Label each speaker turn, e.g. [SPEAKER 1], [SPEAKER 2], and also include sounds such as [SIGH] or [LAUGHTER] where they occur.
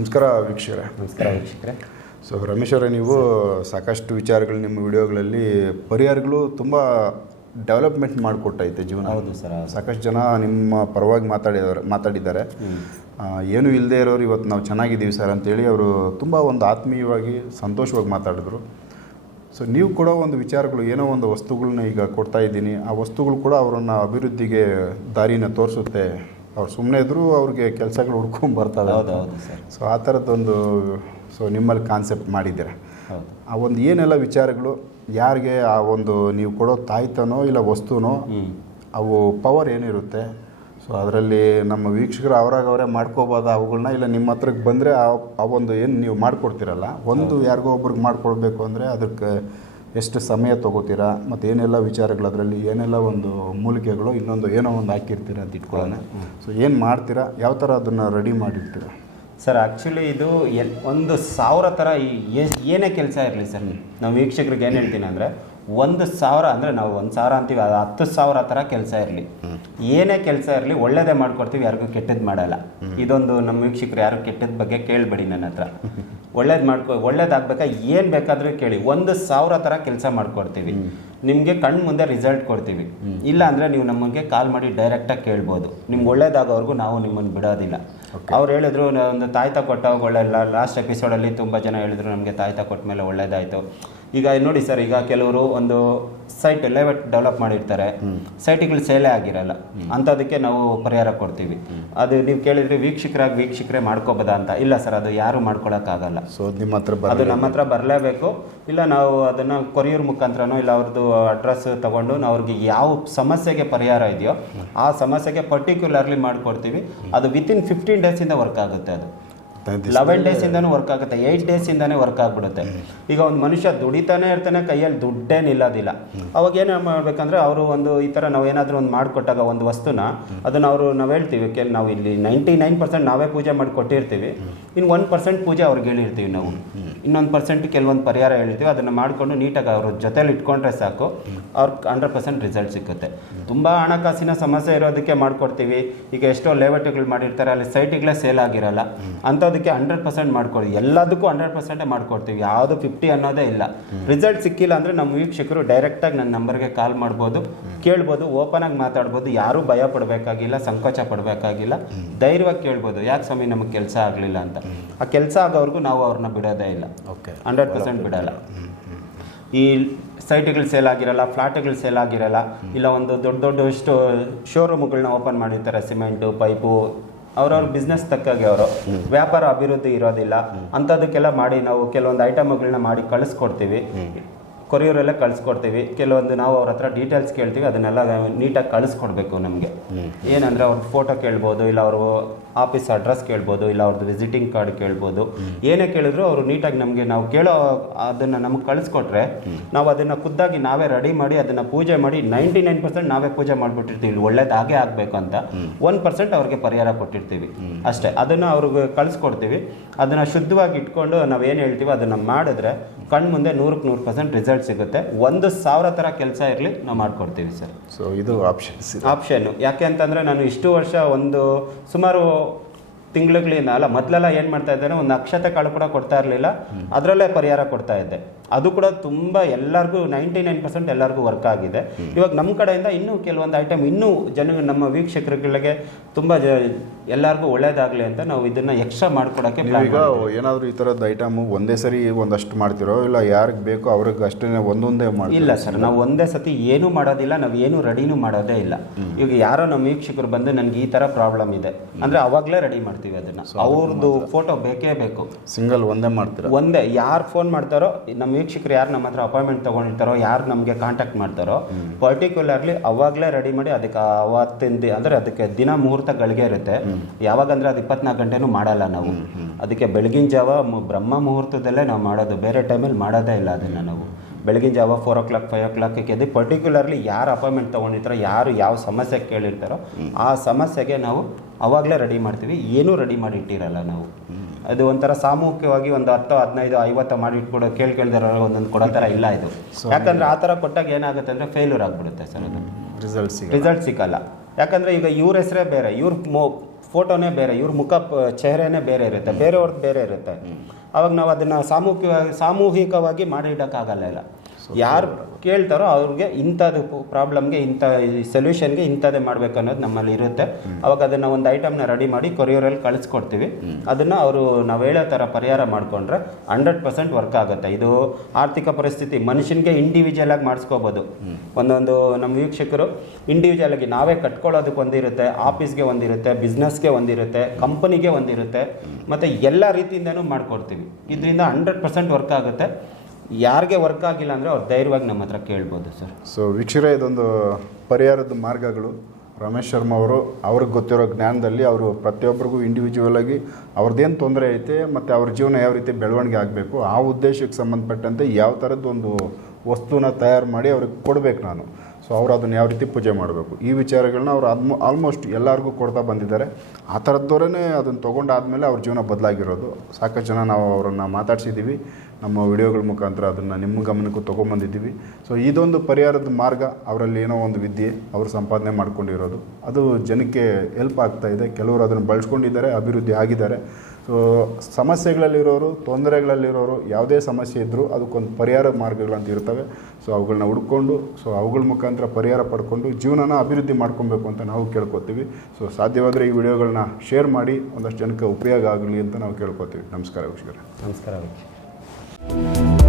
[SPEAKER 1] ನಮಸ್ಕಾರ ವೀಕ್ಷಕರೇ.
[SPEAKER 2] ನಮಸ್ಕಾರ ವೀಕ್ಷಕರೇ.
[SPEAKER 1] ಸೊ ರಮೇಶ್ ಅವರೇ ನೀವು ಸಾಕಷ್ಟು ವಿಚಾರಗಳು ನಿಮ್ಮ ವಿಡಿಯೋಗಳಲ್ಲಿ ಪರಿಹಾರಗಳು ತುಂಬ ಡೆವಲಪ್ಮೆಂಟ್ ಮಾಡಿಕೊಟ್ಟೈತೆ ಜೀವನ.
[SPEAKER 2] ಹೌದು ಸರ್
[SPEAKER 1] ಸಾಕಷ್ಟು ಜನ ನಿಮ್ಮ ಪರವಾಗಿ ಮಾತಾಡಿದವರು ಮಾತಾಡಿದ್ದಾರೆ. ಏನೂ ಇಲ್ಲದೆ ಇರೋರು ಇವತ್ತು ನಾವು ಚೆನ್ನಾಗಿದ್ದೀವಿ ಸರ್ ಅಂತೇಳಿ ಅವರು ತುಂಬ ಒಂದು ಆತ್ಮೀಯವಾಗಿ ಸಂತೋಷವಾಗಿ ಮಾತಾಡಿದ್ರು. ಸೊ ನೀವು ಕೂಡ ಒಂದು ವಿಚಾರಗಳು ಏನೋ ಒಂದು ವಸ್ತುಗಳನ್ನ ಈಗ ಕೊಡ್ತಾ ಇದ್ದೀನಿ. ಆ ವಸ್ತುಗಳು ಕೂಡ ಅವರನ್ನು ಅಭಿವೃದ್ಧಿಗೆ ದಾರಿನ ತೋರಿಸುತ್ತೆ. ಅವ್ರು ಸುಮ್ಮನೆ ಇದ್ದರೂ ಅವ್ರಿಗೆ ಕೆಲಸಗಳು ಹುಡ್ಕೊಂಡು
[SPEAKER 2] ಬರ್ತಾರೆ ಸರ್.
[SPEAKER 1] ಸೊ ಆ ಥರದ್ದೊಂದು ಸೊ ನಿಮ್ಮಲ್ಲಿ ಕಾನ್ಸೆಪ್ಟ್ ಮಾಡಿದ್ದೀರ? ಆ ಒಂದು ಏನೆಲ್ಲ ವಿಚಾರಗಳು ಯಾರಿಗೆ ಆ ಒಂದು ನೀವು ಕೊಡೋ ತಾಯ್ತನೋ ಇಲ್ಲ ವಸ್ತುನೋ ಅವು ಪವರ್ ಏನಿರುತ್ತೆ? ಸೊ ಅದರಲ್ಲಿ ನಮ್ಮ ವೀಕ್ಷಕರು ಅವರಾಗ ಅವರೇ ಮಾಡ್ಕೋಬೋದ ಅವುಗಳನ್ನ ಇಲ್ಲ ನಿಮ್ಮ ಹತ್ರಕ್ಕೆ ಬಂದರೆ ಆ ಆ ಒಂದು ಏನು ನೀವು ಮಾಡಿಕೊಡ್ತೀರಲ್ಲ? ಒಂದು ಯಾರಿಗೋ ಒಬ್ರಿಗೆ ಮಾಡಿಕೊಡ್ಬೇಕು ಅಂದರೆ ಅದಕ್ಕೆ ಎಷ್ಟು ಸಮಯ ತೊಗೋತೀರಾ? ಮತ್ತು ಏನೆಲ್ಲ ವಿಚಾರಗಳು ಅದರಲ್ಲಿ? ಏನೆಲ್ಲ ಒಂದು ಮೂಲಿಕೆಗಳು? ಇನ್ನೊಂದು ಏನೋ ಒಂದು ಹಾಕಿರ್ತೀರಾ ಅಂತ ಇಟ್ಕೊಳ್ಳೋಣ. ಸೊ ಏನು ಮಾಡ್ತೀರಾ? ಯಾವ ಥರ ಅದನ್ನು ರೆಡಿ ಮಾಡಿರ್ತೀರಾ?
[SPEAKER 2] ಸರ್ ಆ್ಯಕ್ಚುಲಿ ಇದು ಎಲ್ ಒಂದು ಸಾವಿರ ಥರ ಏನೇ ಕೆಲಸ ಇರಲಿ ಸರ್ ನಾವು. ವೀಕ್ಷಕರಿಗೆ ಏನು ಹೇಳ್ತೀನಿ ಅಂದರೆ ಒಂದು ಸಾವಿರ ಅಂದರೆ ನಾವು ಒಂದು ಸಾವಿರ ಅಂತೀವಿ ಅದು ಹತ್ತು ಸಾವಿರ ಥರ ಕೆಲಸ ಇರಲಿ. ಏನೇ ಕೆಲಸ ಇರಲಿ ಒಳ್ಳೇದೇ ಮಾಡ್ಕೊಡ್ತೀವಿ ಯಾರಿಗೂ ಕೆಟ್ಟದ್ದು ಮಾಡಲ್ಲ. ಇದೊಂದು ನಮ್ಮ ವೀಕ್ಷಕರು ಯಾರು ಕೆಟ್ಟದ್ದು ಬಗ್ಗೆ ಕೇಳಬೇಡಿ ನನ್ನ ಹತ್ರ. [LAUGHS] ಒಳ್ಳೇದು ಮಾಡ್ಕೊ ಒಳ್ಳೇದಾಗಬೇಕಾ ಏನು ಬೇಕಾದರೂ ಕೇಳಿ. ಒಂದು ಸಾವಿರ ಥರ ಕೆಲಸ ಮಾಡಿಕೊಡ್ತೀವಿ. ನಿಮಗೆ ಕಣ್ಣು ಮುಂದೆ ರಿಸಲ್ಟ್ ಕೊಡ್ತೀವಿ. ಇಲ್ಲ ಅಂದರೆ ನೀವು ನಮಗೆ ಕಾಲ್ ಮಾಡಿ ಡೈರೆಕ್ಟಾಗಿ ಕೇಳ್ಬೋದು. ನಿಮ್ಗೆ ಒಳ್ಳೇದಾಗೋವರೆಗೂ ನಾವು ನಿಮ್ಮನ್ನು ಬಿಡೋದಿಲ್ಲ. ಅವ್ರು ಹೇಳಿದ್ರು ಒಂದು ತಾಯ್ತ ಕೊಟ್ಟಾಗ ಒಳ್ಳೆ ಲಾಸ್ಟ್ ಎಪಿಸೋಡಲ್ಲಿ ತುಂಬ ಜನ ಹೇಳಿದ್ರು ನಮಗೆ ತಾಯ್ತ ಕೊಟ್ಟ ಮೇಲೆ ಒಳ್ಳೇದಾಯಿತು. ಈಗ ನೋಡಿ ಸರ್ ಈಗ ಕೆಲವರು ಒಂದು ಸೈಟ್ ಲೇಔಟ್ ಡೆವಲಪ್ ಮಾಡಿರ್ತಾರೆ. ಸೈಟ್ಗಳು ಸೇಲೆ ಆಗಿರಲ್ಲ. ಅಂಥದಕ್ಕೆ ನಾವು ಪರಿಹಾರ ಕೊಡ್ತೀವಿ. ಅದು ನೀವು ಕೇಳಿದ್ರೆ ವೀಕ್ಷಕರಾಗಿ ವೀಕ್ಷಕರೇ ಮಾಡ್ಕೋಬೋದಾ ಅಂತ. ಇಲ್ಲ ಸರ್ ಅದು ಯಾರು ಮಾಡ್ಕೊಳಕ್ಕಾಗಲ್ಲ.
[SPEAKER 1] ಸೊ ನಿಮ್ಮ ಹತ್ರ
[SPEAKER 2] ಅದು ನಮ್ಮ ಹತ್ರ ಬರಲೇಬೇಕು. ಇಲ್ಲ ನಾವು ಅದನ್ನು ಕೊರಿಯರ್ ಮುಖಾಂತರನೋ ಇಲ್ಲ ಅವ್ರದ್ದು ಅಡ್ರೆಸ್ ತಗೊಂಡು ನಾವು ಅವ್ರಿಗೆ ಯಾವ ಸಮಸ್ಯೆಗೆ ಪರಿಹಾರ ಇದೆಯೋ ಆ ಸಮಸ್ಯೆಗೆ ಪರ್ಟಿಕ್ಯುಲರ್ಲಿ ಮಾಡಿಕೊಡ್ತೀವಿ. ಅದು ವಿತಿನ್ ಫಿಫ್ಟೀನ್ ಡೇಸಿಂದ ವರ್ಕ್ ಆಗುತ್ತೆ ಅದು. ಲೆವೆನ್ ಡೇಸಿಂದನೂ ವರ್ಕ್ ಆಗುತ್ತೆ. ಏಯ್ಟ್ ಡೇಸಿಂದನೇ ವರ್ಕ್ ಆಗಿಬಿಡುತ್ತೆ. ಈಗ ಒಂದು ಮನುಷ್ಯ ದುಡಿತಾನೆ ಇರ್ತಾನೆ ಕೈಯಲ್ಲಿ ದುಡ್ಡೇ ನಿಲ್ಲೋದಿಲ್ಲ. ಅವಾಗ ಏನು ಮಾಡ್ಬೇಕಂದ್ರೆ ಅವರು ಒಂದು ಈ ಥರ ನಾವು ಏನಾದರೂ ಒಂದು ಮಾಡಿಕೊಟ್ಟಾಗ ಒಂದು ವಸ್ತುನ ಅದನ್ನು ಅವರು ನಾವು ಹೇಳ್ತೀವಿ ಕೆಲ್ ನಾವು ಇಲ್ಲಿ ನೈಂಟಿ ನೈನ್ ಪರ್ಸೆಂಟ್ ನಾವೇ ಪೂಜೆ ಮಾಡಿ ಕೊಟ್ಟಿರ್ತೀವಿ. ಇನ್ನು ಒನ್ ಪರ್ಸೆಂಟ್ ಪೂಜೆ ಅವ್ರಿಗೆ ಹೇಳಿರ್ತೀವಿ ನಾವು. ಇನ್ನೊಂದು ಪರ್ಸೆಂಟ್ ಕೆಲವೊಂದು ಪರಿಹಾರ ಹೇಳ್ತೀವಿ ಅದನ್ನು ಮಾಡಿಕೊಂಡು ನೀಟಾಗಿ ಅವ್ರ ಜೊತೆಲಿ ಇಟ್ಕೊಂಡ್ರೆ ಸಾಕು. ಅವ್ರಿಗೆ ಹಂಡ್ರೆಡ್ ಪರ್ಸೆಂಟ್ ರಿಸಲ್ಟ್ ಸಿಗುತ್ತೆ ತುಂಬ ಹಣಕಾಸಿನ ಸಮಸ್ಯೆ ಇರೋದಕ್ಕೆ ಮಾಡ್ಕೊಡ್ತೀವಿ. ಈಗ ಎಷ್ಟೋ ಲೇಔಟ್ಗಳು ಮಾಡಿರ್ತಾರೆ ಅಲ್ಲಿ ಸೈಟಿಗಳೇ ಸೇಲ್ ಆಗಿರಲ್ಲ. ಅಂಥದಕ್ಕೆ ಹಂಡ್ರೆಡ್ ಪರ್ಸೆಂಟ್ ಮಾಡ್ಕೊಳ್ಳಿ. ಎಲ್ಲದಕ್ಕೂ ಹಂಡ್ರೆಡ್ ಪರ್ಸೆಂಟ್ ಮಾಡ್ಕೊಡ್ತೀವಿ. ಯಾವುದು ಫಿಫ್ಟಿ ಅನ್ನೋದೇ ಇಲ್ಲ. ರಿಸಲ್ಟ್ ಸಿಕ್ಕಿಲ್ಲ ಅಂದರೆ ನಮ್ಮ ವೀಕ್ಷಕರು ಡೈರೆಕ್ಟಾಗಿ ನನ್ನ ನಂಬರ್ಗೆ ಕಾಲ್ ಮಾಡ್ಬೋದು ಕೇಳ್ಬೋದು ಓಪನ್ ಆಗಿ ಮಾತಾಡ್ಬೋದು. ಯಾರೂ ಭಯ ಪಡಬೇಕಾಗಿಲ್ಲ ಸಂಕೋಚ ಪಡಬೇಕಾಗಿಲ್ಲ. ಧೈರ್ಯವಾಗಿ ಕೇಳ್ಬೋದು. ಯಾಕೆ ಸ್ವಾಮಿ ನಮಗೆ ಕೆಲಸ ಆಗಲಿಲ್ಲ ಅಂತ? ಆ ಕೆಲಸ ಆಗೋವರೆಗೂ ನಾವು ಅವ್ರನ್ನ ಬಿಡೋದೇ ಇಲ್ಲ.
[SPEAKER 1] ಓಕೆ
[SPEAKER 2] ಹಂಡ್ರೆಡ್ ಪರ್ಸೆಂಟ್ ಬಿಡಲ್ಲ. ಈ ಸೈಟ್ಗಳು ಸೇಲ್ ಆಗಿರಲ್ಲ ಫ್ಲಾಟ್ಗಳು ಸೇಲ್ ಆಗಿರಲ್ಲ ಇಲ್ಲ ಒಂದು ದೊಡ್ಡ ದೊಡ್ಡ ಇಷ್ಟು ಶೋರೂಮ್ಗಳನ್ನ ಓಪನ್ ಮಾಡಿರ್ತಾರೆ ಸಿಮೆಂಟು ಪೈಪು ಅವ್ರವ್ರ ಬಿಸ್ನೆಸ್ ತಕ್ಕಾಗೆ ಅವರು. ವ್ಯಾಪಾರ ಅಭಿವೃದ್ಧಿ ಇರೋದಿಲ್ಲ. ಅಂಥದಕ್ಕೆಲ್ಲ ಮಾಡಿ ನಾವು ಕೆಲವೊಂದು ಐಟಮ್ಗಳನ್ನ ಮಾಡಿ ಕಳಿಸ್ಕೊಡ್ತೀವಿ. ಕೊರಿಯರಲ್ಲೇ ಕಳಿಸ್ಕೊಡ್ತೀವಿ. ಕೆಲವೊಂದು ನಾವು ಅವ್ರ ಹತ್ರ ಡೀಟೇಲ್ಸ್ ಕೇಳ್ತೀವಿ ಅದನ್ನೆಲ್ಲ ನೀಟಾಗಿ ಕಳಿಸ್ಕೊಡ್ಬೇಕು ನಮಗೆ. ಏನಂದರೆ ಅವ್ರ ಫೋಟೋ ಕೇಳ್ಬೋದು ಇಲ್ಲ ಅವರು ಆಫೀಸ್ ಅಡ್ರೆಸ್ ಕೇಳ್ಬೋದು ಇಲ್ಲ ಅವ್ರದ್ದು ವಿಸಿಟಿಂಗ್ ಕಾರ್ಡ್ ಕೇಳ್ಬೋದು. ಏನೇ ಕೇಳಿದ್ರು ಅವರು ನೀಟಾಗಿ ನಮಗೆ ನಾವು ಕೇಳೋ ಅದನ್ನು ನಮಗೆ ಕಳಿಸ್ಕೊಟ್ರೆ ನಾವು ಅದನ್ನು ಖುದ್ದಾಗಿ ನಾವೇ ರೆಡಿ ಮಾಡಿ ಅದನ್ನು ಪೂಜೆ ಮಾಡಿ ನೈಂಟಿ ನೈನ್ ಪರ್ಸೆಂಟ್ ನಾವೇ ಪೂಜೆ ಮಾಡಿಬಿಟ್ಟಿರ್ತೀವಿ. ಇಲ್ಲಿ ಒಳ್ಳೇದಾಗೆ ಆಗಬೇಕು ಅಂತ ಒನ್ ಪರ್ಸೆಂಟ್ ಅವ್ರಿಗೆ ಪರಿಹಾರ ಕೊಟ್ಟಿರ್ತೀವಿ. ಅಷ್ಟೇ. ಅದನ್ನು ಅವ್ರಿಗೆ ಕಳಿಸ್ಕೊಡ್ತೀವಿ. ಅದನ್ನು ಶುದ್ಧವಾಗಿ ಇಟ್ಕೊಂಡು ನಾವು ಏನು ಹೇಳ್ತೀವಿ ಅದನ್ನು ಮಾಡಿದ್ರೆ ಕಣ್ಮುಂದೆ ನೂರಕ್ಕೆ ನೂರು ಪರ್ಸೆಂಟ್ ರಿಸಲ್ಟ್ ಸಿಗುತ್ತೆ. ಒಂದು ಸಾವಿರ ಥರ ಕೆಲಸ ಇರಲಿ ನಾವು ಮಾಡಿಕೊಡ್ತೀವಿ ಸರ್.
[SPEAKER 1] ಸೊ ಇದು ಆಪ್ಷನ್ಸ್
[SPEAKER 2] ಆಪ್ಷನ್ನು ಯಾಕೆ ಅಂತಂದರೆ ನಾನು ಇಷ್ಟು ವರ್ಷ ಒಂದು ಸುಮಾರು ತಿಂಗಳುಗಳಿಂದ ಅಲ್ಲ ಮೊದಲೆಲ್ಲ ಏನು ಮಾಡ್ತಾ ಇದ್ದಾರೆ ಒಂದು ಅಕ್ಷತೆ ಕಾಳು ಕೂಡ ಕೊಡ್ತಾ ಇರಲಿಲ್ಲ. ಅದರಲ್ಲೇ ಪರಿಹಾರ ಕೊಡ್ತಾ ಇದ್ದೆ. ಅದು ಕೂಡ ತುಂಬ ಎಲ್ಲರಿಗೂ ನೈಂಟಿ ನೈನ್ ಪರ್ಸೆಂಟ್ ಎಲ್ಲರಿಗೂ ವರ್ಕ್ ಆಗಿದೆ. ಇವಾಗ ನಮ್ಮ ಕಡೆಯಿಂದ ಇನ್ನೂ ಕೆಲವೊಂದು ಐಟಮ್ ಇನ್ನೂ ಜನ ನಮ್ಮ ವೀಕ್ಷಕರುಗಳಿಗೆ ತುಂಬ ಜ ಎಲ್ಲರಿಗೂ ಒಳ್ಳೇದಾಗಲಿ ಅಂತ ನಾವು ಇದನ್ನು ಎಕ್ಸ್ಟ್ರಾ ಮಾಡಿಕೊಡೋಕ್ಕೆ
[SPEAKER 1] ಈಗ ಏನಾದರೂ ಈ ಥರದ್ದು ಐಟಮು ಒಂದೇ ಸರಿ ಒಂದಷ್ಟು ಮಾಡ್ತಿರೋ ಇಲ್ಲ ಯಾರಿಗೆ ಬೇಕೋ ಅವ್ರಿಗೆ ಅಷ್ಟೇ ಒಂದೊಂದೇ ಮಾಡಿ
[SPEAKER 2] ಇಲ್ಲ ಸರ್ ನಾವು ಒಂದೇ ಸತಿ ಏನೂ ಮಾಡೋದಿಲ್ಲ ನಾವು ಏನು ರೆಡಿನೂ ಮಾಡೋದೇ ಇಲ್ಲ. ಈಗ ಯಾರೋ ನಮ್ಮ ವೀಕ್ಷಕರು ಬಂದು ನನಗೆ ಈ ಥರ ಪ್ರಾಬ್ಲಮ್ ಇದೆ. ಅಂದರೆ ಅವಾಗಲೇ ರೆಡಿ ಮಾಡ್ತೀವಿ. ಅದನ್ನು. ಅವ್ರದ್ದು ಫೋಟೋ ಬೇಕೇ ಬೇಕು.
[SPEAKER 1] ಸಿಂಗಲ್ ಒಂದೇ ಮಾಡ್ತೀರಾ?
[SPEAKER 2] ಒಂದೇ. ಯಾರು ಫೋನ್ ಮಾಡ್ತಾರೋ ನಮ್ಮ ವೀಕ್ಷಕರು ಯಾರು ನಮ್ಮ ಹತ್ರ ಅಪಾಯಿಂಟ್ಮೆಂಟ್ ತಗೊಂಡಿರ್ತಾರೋ ಯಾರು ನಮಗೆ ಕಾಂಟ್ಯಾಕ್ಟ್ ಮಾಡ್ತಾರೋ ಪರ್ಟಿಕ್ಯುಲರ್ಲಿ ಅವಾಗಲೇ ರೆಡಿ ಮಾಡಿ ಅದಕ್ಕೆ ಅವತ್ತಿನ ಅಂದರೆ ಅದಕ್ಕೆ ದಿನ ಮುಹೂರ್ತ ಗಳಿಗೆ ಇರುತ್ತೆ ಯಾವಾಗಂದ್ರೆ ಅದು ಇಪ್ಪತ್ನಾಲ್ಕು ಗಂಟೆನೂ ಮಾಡಲ್ಲ ನಾವು. ಅದಕ್ಕೆ ಬೆಳಗಿನ ಜಾವ ಬ್ರಹ್ಮ ಮುಹೂರ್ತದಲ್ಲೇ ನಾವು ಮಾಡೋದು. ಬೇರೆ ಟೈಮಲ್ಲಿ ಮಾಡೋದೇ ಇಲ್ಲ ಅದನ್ನು ನಾವು. ಬೆಳಗಿನ ಜಾವ four o'clock five o'clock ಎದ್ದು ಪರ್ಟಿಕ್ಯುಲರ್ಲಿ ಯಾರು ಅಪಾಯಿಂಟ್ಮೆಂಟ್ ತೊಗೊಂಡಿರ್ತಾರೋ ಯಾರು ಯಾವ ಸಮಸ್ಯೆ ಕೇಳಿರ್ತಾರೋ ಆ ಸಮಸ್ಯೆಗೆ ನಾವು ಅವಾಗಲೇ ರೆಡಿ ಮಾಡ್ತೀವಿ. ಏನೂ ರೆಡಿ ಮಾಡಿ ಇಟ್ಟಿರಲ್ಲ ನಾವು. ಅದು ಒಂಥರ ಸಾಮೂಹಿಕವಾಗಿ ಒಂದು ಹತ್ತು ಹದಿನೈದು ಐವತ್ತು ಮಾಡಿ ಇಟ್ಕೊಡೋ ಕೇಳಿ ಕೇಳಿದಾರ ಒಂದೊಂದು ಕೊಡೋ ಥರ ಇಲ್ಲ ಇದು. ಯಾಕಂದ್ರೆ ಆ ಥರ ಕೊಟ್ಟಾಗ ಏನಾಗುತ್ತೆ ಅಂದರೆ ಫೇಲ್ಯೂರ್ ಆಗಿಬಿಡುತ್ತೆ ಸರ್ ಅದು.
[SPEAKER 1] ರಿಸಲ್ಟ್ ಸಿಗ
[SPEAKER 2] ರಿಸಲ್ಟ್ ಸಿಕ್ಕಲ್ಲ ಯಾಕಂದರೆ ಈಗ ಇವ್ರ ಹೆಸರೇ ಬೇರೆ ಇವ್ರ ಮೋ ಫೋಟೋನೇ ಬೇರೆ ಇವ್ರ ಮುಖ ಚೆಹರೆನೇ ಬೇರೆ ಇರುತ್ತೆ ಬೇರೆಯವ್ರದ್ದು ಬೇರೆ ಇರುತ್ತೆ. ಅವಾಗ ನಾವು ಅದನ್ನು ಸಾಮೂಹಿಕ ಸಾಮೂಹಿಕವಾಗಿ ಮಾಡಿ ಇಡೋಕ್ಕಾಗಲ್ಲ ಇಲ್ಲ. ಯಾರು ಕೇಳ್ತಾರೋ ಅವ್ರಿಗೆ ಇಂಥದ್ದು ಪ್ರಾಬ್ಲಮ್ಗೆ ಇಂಥ ಸೊಲ್ಯೂಷನ್ಗೆ ಇಂಥದ್ದೇ ಮಾಡಬೇಕು ಅನ್ನೋದು ನಮ್ಮಲ್ಲಿ ಇರುತ್ತೆ. ಅವಾಗ ಅದನ್ನು ಒಂದು ಐಟಮ್ನ ರೆಡಿ ಮಾಡಿ ಕೊರಿಯರಲ್ಲಿ ಕಳಿಸ್ಕೊಡ್ತೀವಿ. ಅದನ್ನು ಅವರು ನಾವು ಹೇಳೋ ಥರ ಪರಿಹಾರ ಮಾಡಿಕೊಂಡ್ರೆ ಹಂಡ್ರೆಡ್ ಪರ್ಸೆಂಟ್ ವರ್ಕ್ ಆಗುತ್ತೆ. ಇದು ಆರ್ಥಿಕ ಪರಿಸ್ಥಿತಿ ಮನುಷ್ಯನಿಗೆ ಇಂಡಿವಿಜುವಲ್ ಆಗಿ ಮಾಡಿಸ್ಕೋಬೋದು. ಒಂದೊಂದು ನಮ್ಮ ವೀಕ್ಷಕರು ಇಂಡಿವಿಜುವಲ್ ಆಗಿ ನಾವೇ ಕಟ್ಕೊಳ್ಳೋದಕ್ಕೆ ಒಂದಿರುತ್ತೆ ಆಫೀಸ್ಗೆ ಒಂದಿರುತ್ತೆ ಬಿಸ್ನೆಸ್ಗೆ ಒಂದಿರುತ್ತೆ ಕಂಪನಿಗೆ ಒಂದಿರುತ್ತೆ. ಮತ್ತು ಎಲ್ಲ ರೀತಿಯಿಂದನೂ ಮಾಡಿಕೊಡ್ತೀವಿ. ಇದರಿಂದ ಹಂಡ್ರೆಡ್ ಪರ್ಸೆಂಟ್ ವರ್ಕ್ ಆಗುತ್ತೆ. ಯಾರಿಗೆ ವರ್ಕ್ ಆಗಿಲ್ಲ ಅಂದರೆ ಅವ್ರು ಧೈರ್ಯವಾಗಿ ನಮ್ಮ ಹತ್ರ ಕೇಳ್ಬೋದು ಸರ್.
[SPEAKER 1] ಸೊ ವೀಕ್ಷಕರೇ ಇದೊಂದು ಪರಿಹಾರದ ಮಾರ್ಗಗಳು. ರಮೇಶ್ ಶರ್ಮಾ ಅವರು, ಅವ್ರಿಗೆ ಗೊತ್ತಿರೋ ಜ್ಞಾನದಲ್ಲಿ ಅವರು ಪ್ರತಿಯೊಬ್ಬರಿಗೂ ಇಂಡಿವಿಜುವಲ್ ಆಗಿ ಅವ್ರದ್ದೇನು ತೊಂದರೆ ಐತೆ ಮತ್ತು ಅವ್ರ ಜೀವನ ಯಾವ ರೀತಿ ಬೆಳವಣಿಗೆ ಆಗಬೇಕು, ಆ ಉದ್ದೇಶಕ್ಕೆ ಸಂಬಂಧಪಟ್ಟಂತೆ ಯಾವ ಥರದ್ದು ಒಂದು ವಸ್ತುನ ತಯಾರು ಮಾಡಿ ಅವ್ರಿಗೆ ಕೊಡಬೇಕು ನಾನು. ಸೊ ಅವ್ರು ಅದನ್ನು ಯಾವ ರೀತಿ ಪೂಜೆ ಮಾಡಬೇಕು? ಈ ವಿಚಾರಗಳನ್ನ ಅವ್ರು ಆಲ್ಮೋ, ಆಲ್ಮೋಸ್ಟ್ ಎಲ್ಲರಿಗೂ ಕೊಡ್ತಾ ಬಂದಿದ್ದಾರೆ. ಆ ಥರದ್ದವರೇ ಅದನ್ನು ತೊಗೊಂಡಾದಮೇಲೆ ಅವ್ರ ಜೀವನ ಬದಲಾಗಿರೋದು. ಸಾಕಷ್ಟು ಜನ ನಾವು ಅವರನ್ನು ಮಾತಾಡ್ಸಿದ್ದೀವಿ. ನಮ್ಮ ವಿಡಿಯೋಗಳ ಮುಖಾಂತರ ಅದನ್ನು ನಿಮ್ಮ ಗಮನಕ್ಕೂ ತೊಗೊಂಬಂದಿದ್ದೀವಿ. ಸೊ ಇದೊಂದು ಪರಿಹಾರದ ಮಾರ್ಗ, ಅವರಲ್ಲಿ ಏನೋ ಒಂದು ವಿದ್ಯೆ ಅವರು ಸಂಪಾದನೆ ಮಾಡ್ಕೊಂಡಿರೋದು. ಅದು ಜನಕ್ಕೆ ಹೆಲ್ಪ್ ಆಗ್ತಾ ಇದೆ. ಕೆಲವರು ಅದನ್ನು ಬಳಸ್ಕೊಂಡಿದ್ದಾರೆ, ಅಭಿವೃದ್ಧಿ ಆಗಿದ್ದಾರೆ. ಸೊ ಸಮಸ್ಯೆಗಳಲ್ಲಿರೋರು, ತೊಂದರೆಗಳಲ್ಲಿರೋರು ಯಾವುದೇ ಸಮಸ್ಯೆ ಇದ್ದರೂ ಅದಕ್ಕೊಂದು ಪರಿಹಾರ ಮಾರ್ಗಗಳಂತ ಇರ್ತವೆ. ಸೊ ಅವುಗಳನ್ನ ಹುಡ್ಕೊಂಡು ಸೊ ಅವುಗಳ ಮುಖಾಂತರ ಪರಿಹಾರ ಪಡ್ಕೊಂಡು ಜೀವನನ ಅಭಿವೃದ್ಧಿ ಮಾಡ್ಕೊಬೇಕು ಅಂತ ನಾವು ಕೇಳ್ಕೊತೀವಿ. ಸೊ ಸಾಧ್ಯವಾದರೆ ಈ ವಿಡಿಯೋಗಳನ್ನ ಶೇರ್ ಮಾಡಿ, ಒಂದಷ್ಟು ಜನಕ್ಕೆ ಉಪಯೋಗ ಆಗಲಿ ಅಂತ ನಾವು ಕೇಳ್ಕೊತೀವಿ. ನಮಸ್ಕಾರ ವೀಕ್ಷಕರೇ.
[SPEAKER 2] ನಮಸ್ಕಾರ Bye.